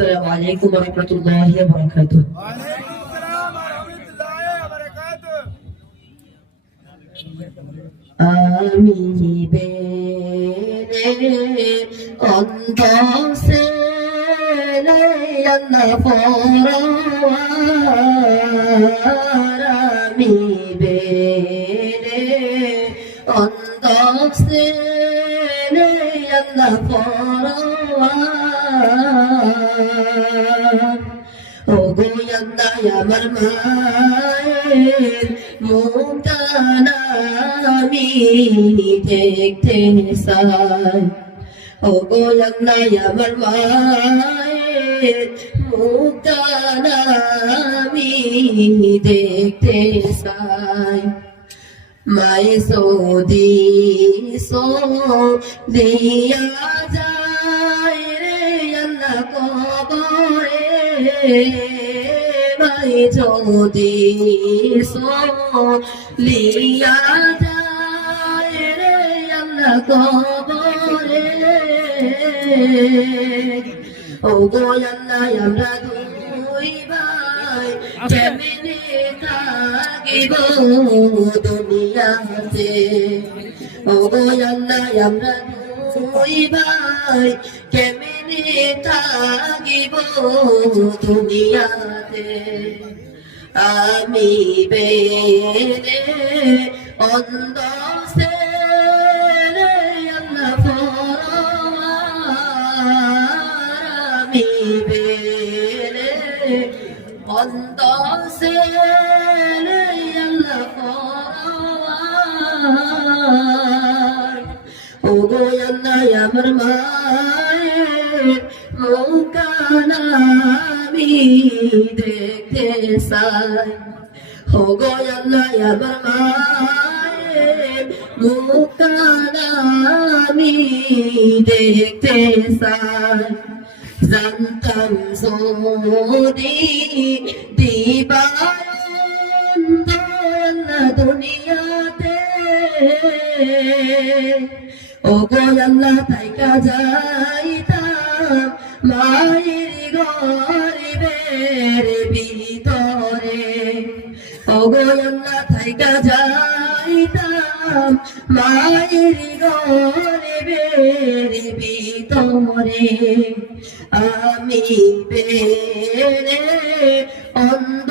আসসালামু আলাইকুম ওয়া রাহমাতুল্লাহি ওয়া বারাকাতুহু। ওয়ালাইকুম আসসালাম ওয়া রাহমাতুল্লাহি ওয়া বারাকাতুহু। আমি বেরে অন্ধ ছেলে আল্লাহ পরওয়ার, আমি বেরে অন্ধ ছেলে আল্লাহ পরওয়ার। ও গো আল্লাহ আমার মায়ের মুখটা আমি দেখতে চাই। ও গো আল্লাহ আমার মায়ের মুখটা আমি দেখতে চাই। মায়ে সৌদি দিয়া যায় রে আল্লাহ কবরে, মায়ে যদি লিয়া যায় রে আল্লাহ কবরে। ও গো আল্লাহ আমরা দুই ভাই কেমনে থাকিব দুনিয়াতে। ও গো আল্লাহ আমরা দুই ভাই কেমনে থাকিব দুনিয়াতে। আমি বেরে অন্ধ ছেলে আল্লাহ পরওয়ার, আমি বেরে অন্ধ ছেলে আল্লাহ পরওয়ার। ও গো আল্লাহ আমার মায়ের মুখখানা আমি দেখতে চাই। ও গো আল্লাহ আমার মায়ের মুখখানা আমি দেখতে চাই। জানতাম যদি দিবায়ন দুনিয়াতে, ও গো আল্লাহ তাইকা যাইতাম মায়ের গরিবের ভিতরে। ও গো আল্লাহ তাইকা যাইতাম মায়ের গরিবের ভিতরে। আমি বেরে অন্ধ